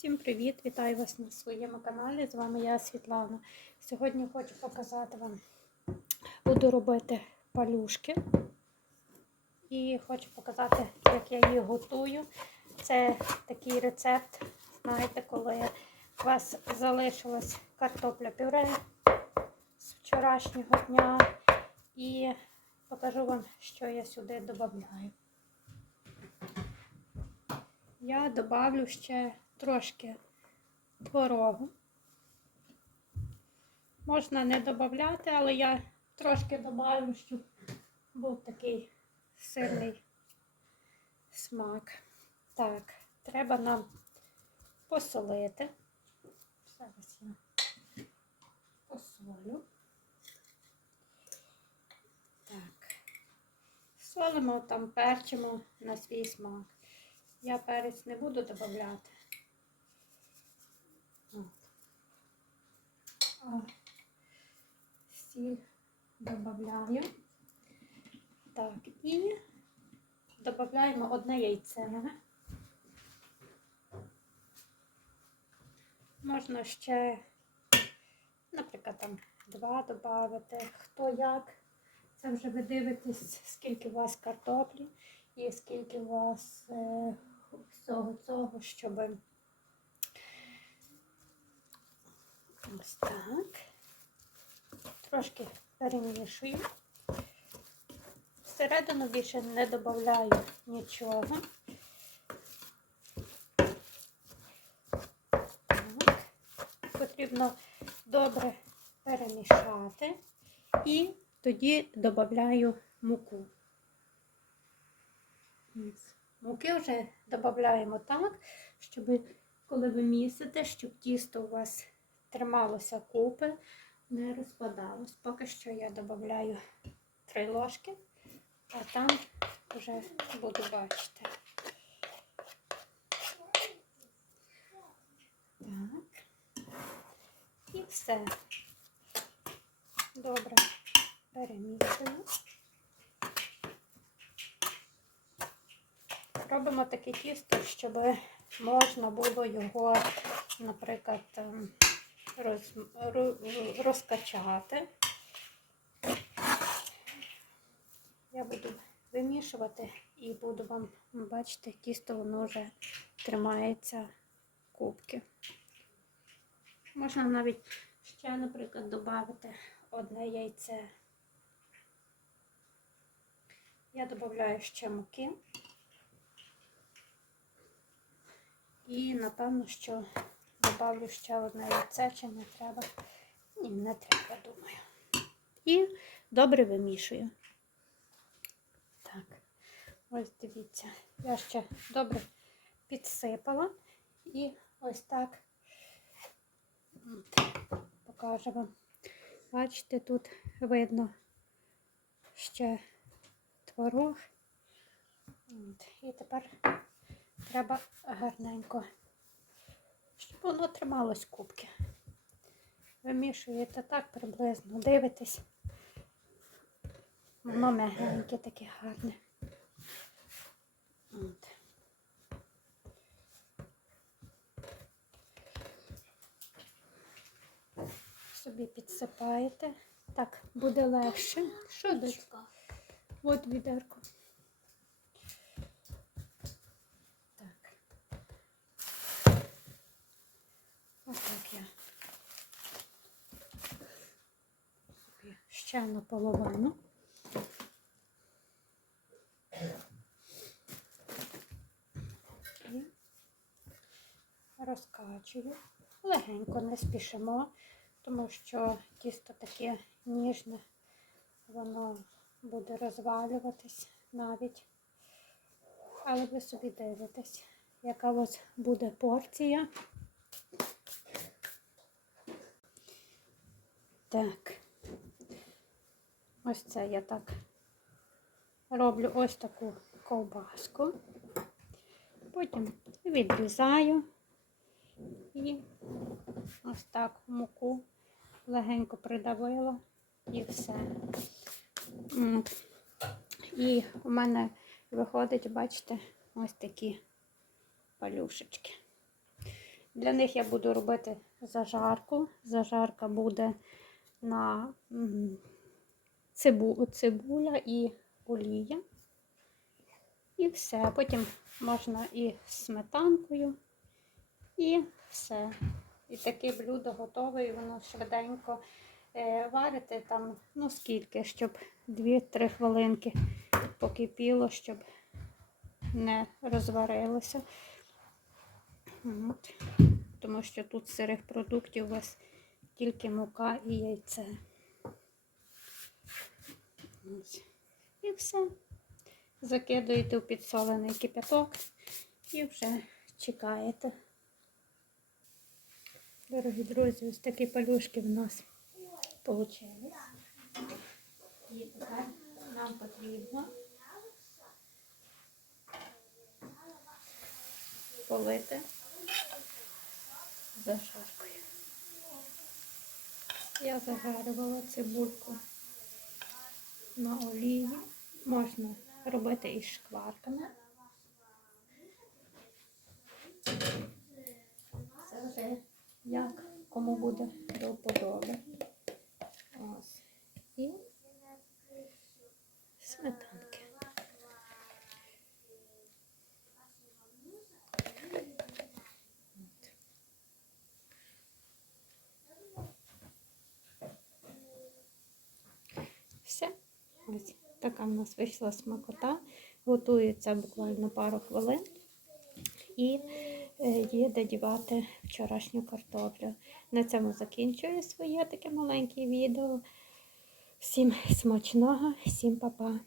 Всім привіт! Вітаю вас на своєму каналі. З вами я Світлана. Сьогодні хочу показати вам, буду робити палюшки. І хочу показати, як я їх готую. Це такий рецепт, знаєте, коли у вас залишилась картопля пюре з вчорашнього дня. І покажу вам, що я сюди додаю. Я добавлю ще трошки творогу. Можна не додати, але я трошки добавлю, щоб був такий сильний смак. Так, треба нам посолити. Зараз я посолю. Так. Солимо там, перчимо на свій смак. Я перець не буду додавати. От. А Сіль додаю. Так, і додаємо одне яйце. Можна ще, наприклад, там два додати, хто як. Це вже ви дивитесь, скільки у вас картоплі і скільки у вас е, всього цього, щоб ось так. Трошки перемішую. Всередину більше не додаю нічого. Так. Потрібно добре перемішати і тоді додаю муку. Муки вже додаємо так, щоб коли ви місите, щоб тісто у вас трималося купи, не розпадалось. Поки що я додаю 3 ложки, а там вже буду бачити. Так. І все. Добре перемішую. Робимо таке тісто, щоб можна було його, наприклад, ем, роз, розкачати. Я буду вимішувати і буду вам, бачите, тісто воно вже тримається кубки. Можна навіть ще, наприклад, додати одне яйце. Я додаю ще муки. І, напевно, що додавлю ще одне яйце, чи не треба. Ні, не треба, думаю. І добре вимішую. Так, ось дивіться, я ще добре підсипала. І ось так покажу вам. Бачите, тут видно ще творог. І тепер треба гарненько, воно трималось кубки. Вимішуєте так приблизно, дивитесь. Воно мягеньке таке гарне. От. Собі підсипаєте. Так, буде легше. Що дочка? От відерко. Отак я. Собі ще наполовину. І розкачую. Легенько не спішимо, тому що тісто таке ніжне, воно буде розвалюватись навіть. Але ви собі дивитесь, яка у вас буде порція. Так, ось це я так роблю ось таку ковбаску. Потім відрізаю і ось так муку легенько придавила і все. І у мене виходить, бачите, ось такі палюшечки. Для них я буду робити зажарку. Зажарка буде на цибу, цибуля і олія. І все. Потім можна і сметанкою, і все. І таке блюдо готове, і воно швиденько е, варити там, ну скільки, щоб 2-3 хвилинки покипіло, щоб не розварилося. От. Тому що тут сирих продуктів у вас тільки мука і яйце. Ось. І все. Закидуєте у підсолений кипяток і вже чекаєте. Дорогі друзі, ось такі палюшки в нас вийшли. І тепер нам потрібно полити зажаркою. Я загарювала цибульку на олії. Можна робити із шкварками. Це вже як кому буде до вподоби. Ось. І сметанки. От. Все. Ось така в нас вийшла смакота. Готується буквально пару хвилин. І е, є де дівати вчорашню картоплю. На цьому закінчую своє таке маленьке відео. Всім смачного, всім па-па.